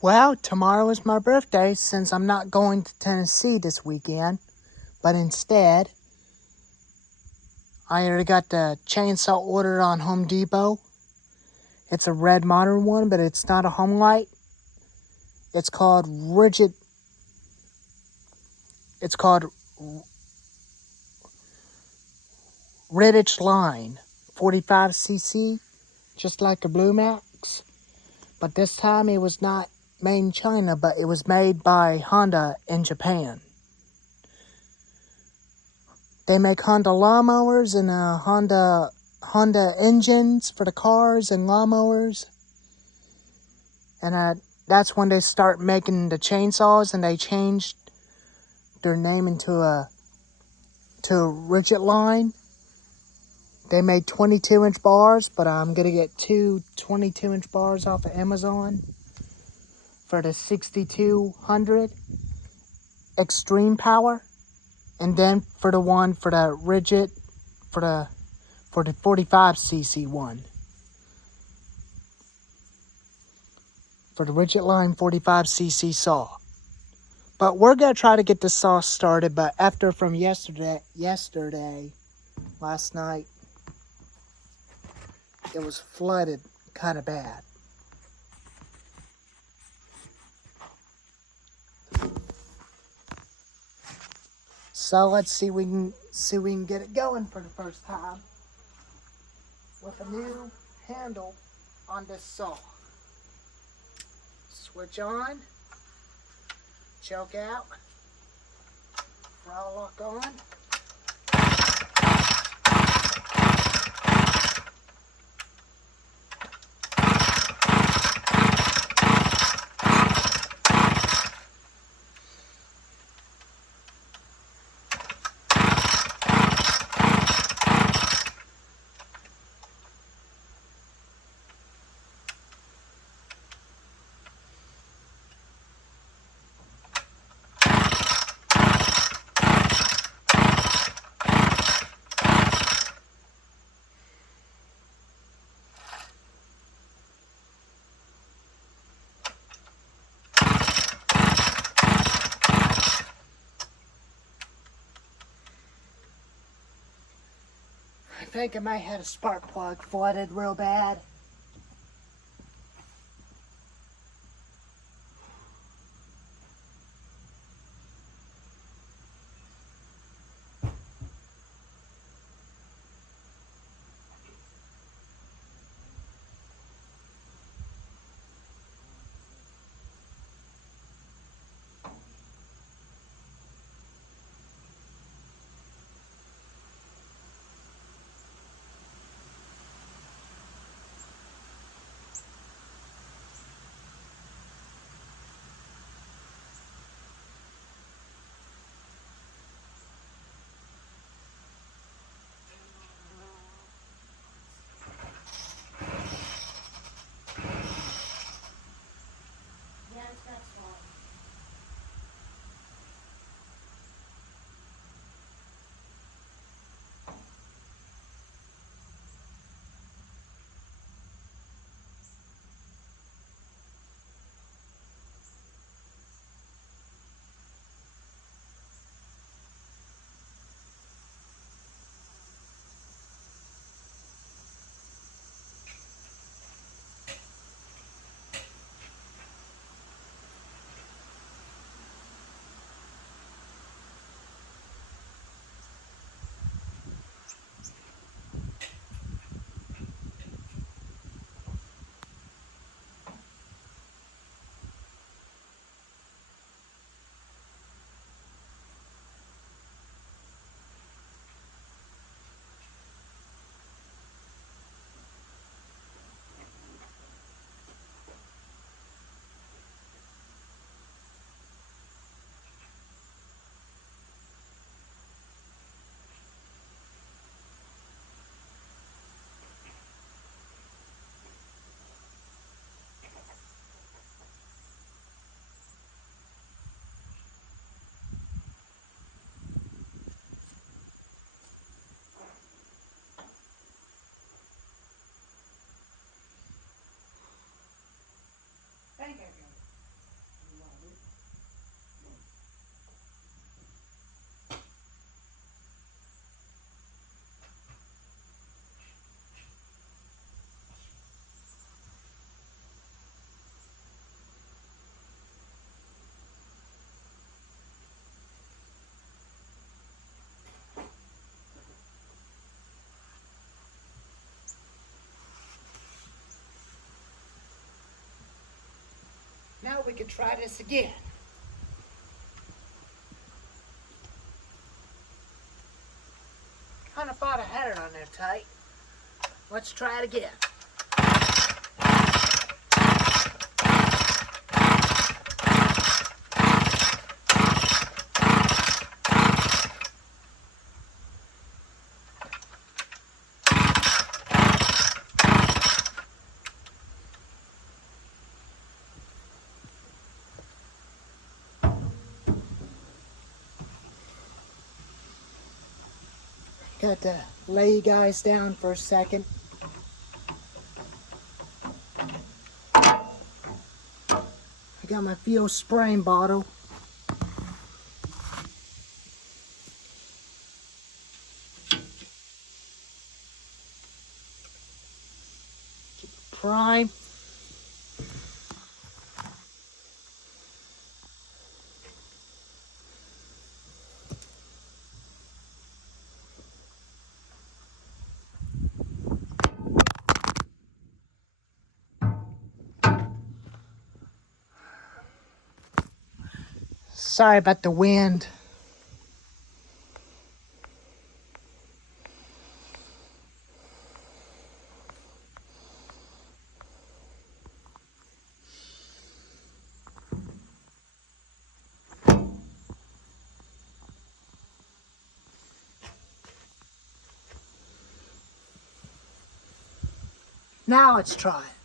Well, tomorrow is my birthday since I'm not going to Tennessee this weekend, but instead, I already got the chainsaw ordered on Home Depot. It's a red modern one, but it's not a homelite. It's called rigid. It's called Riddich Line 45cc, just like a Blue Max. But this time it was not made in China, but it was made by Honda in Japan. They make Honda lawnmowers and Honda engines for the cars and lawnmowers. And that's when they start making the chainsaws, and they changed their name to Rigid Line. They made 22-inch bars, but I'm going to get two 22-inch bars off of Amazon for the 6200 Extreme Power. And then for the one for the rigid, for the 45cc one. For the Rigid Line 45cc saw. But we're going to try to get the saw started, but after from yesterday, last night, it was flooded kind of bad. So let's see if we can get it going for the first time with a new handle on this saw. Switch on, choke out, throttle lock on. I think I might have a spark plug flooded real bad. Now we can try this again. Kind of thought I had it on there tight. Let's try it again. Got to lay you guys down for a second. I got my fuel spraying bottle. Prime. Sorry about the wind. Now let's try it.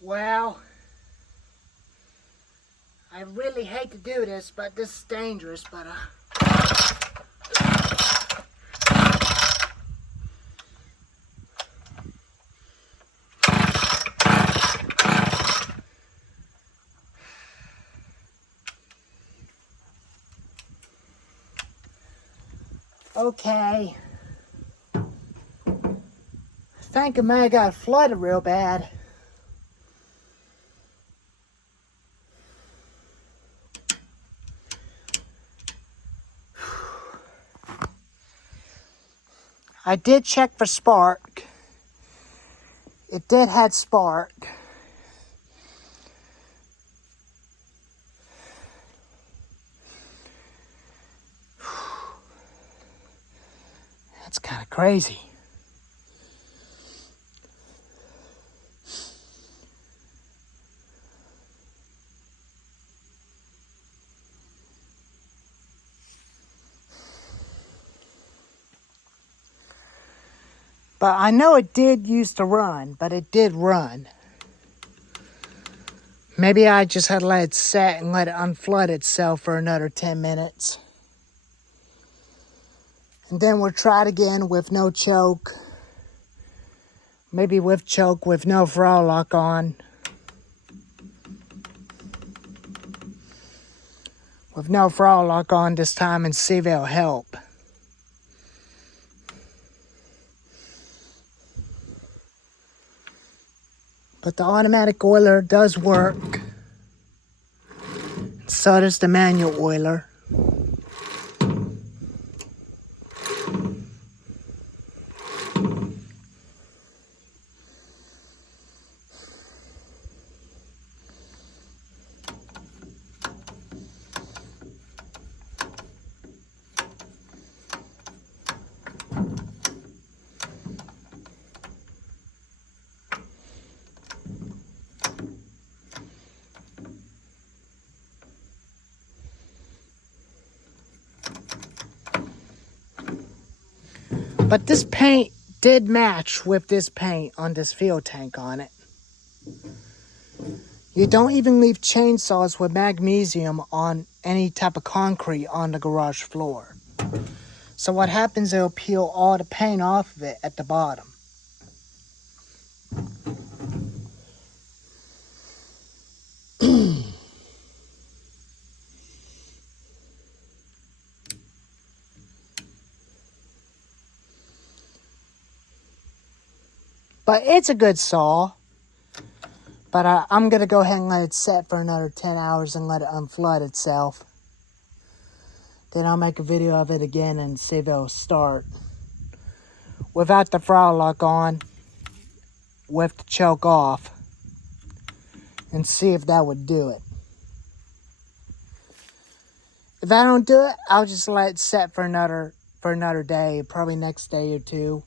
Well, I really hate to do this, but this is dangerous, but okay. I think I may have got flooded real bad. I did check for spark. It did have spark. That's kind of crazy. But I know it did used to run, but it did run. Maybe I just had to let it set and let it unflood itself for another 10 minutes. And then we'll try it again with no choke. Maybe with choke with no throttle lock on. With no throttle lock on this time and see if it'll help. But the automatic oiler does work. So does the manual oiler. But this paint did match with this paint on this fuel tank on it. You don't even leave chainsaws with magnesium on any type of concrete on the garage floor. So what happens, it'll peel all the paint off of it at the bottom. But it's a good saw. But I'm going to go ahead and let it set for another 10 hours and let it unflood itself. Then I'll make a video of it again and see if it'll start. Without the throttle lock on, with the choke off. And see if that would do it. If I don't do it, I'll just let it set for another day. Probably next day or two.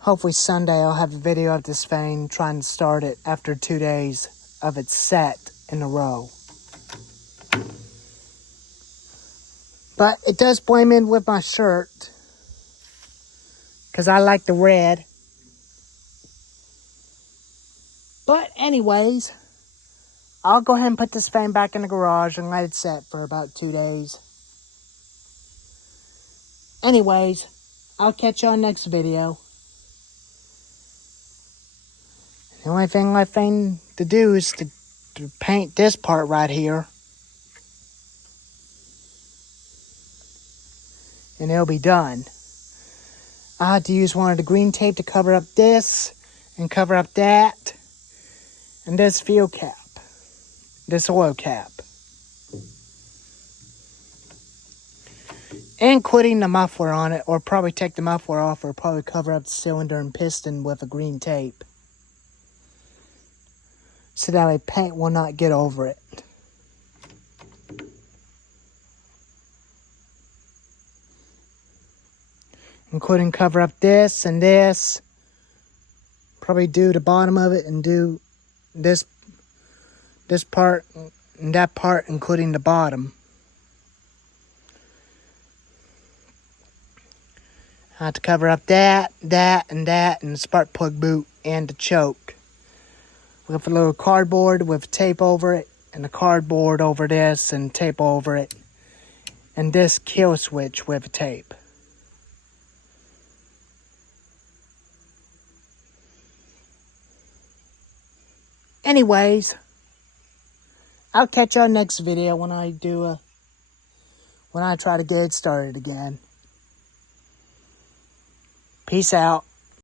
Hopefully Sunday I'll have a video of this thing trying to start it after 2 days of it set in a row. But it does blend in with my shirt. Because I like the red. But anyways, I'll go ahead and put this thing back in the garage and let it set for about 2 days. Anyways, I'll catch you on next video. The only thing left to do is to paint this part right here. And it'll be done. I had to use one of the green tape to cover up this and cover up that. And this fuel cap. This oil cap. Including the muffler on it, or probably take the muffler off, or probably cover up the cylinder and piston with a green tape. So that way paint will not get over it. Including cover up this and this. Probably do the bottom of it and do this part and that part, including the bottom. I have to cover up that, and the spark plug boot and the choke. With a little cardboard with tape over it, and a cardboard over this and tape over it. And this kill switch with tape. Anyways, I'll catch y'all next video when I try to get it started again. Peace out.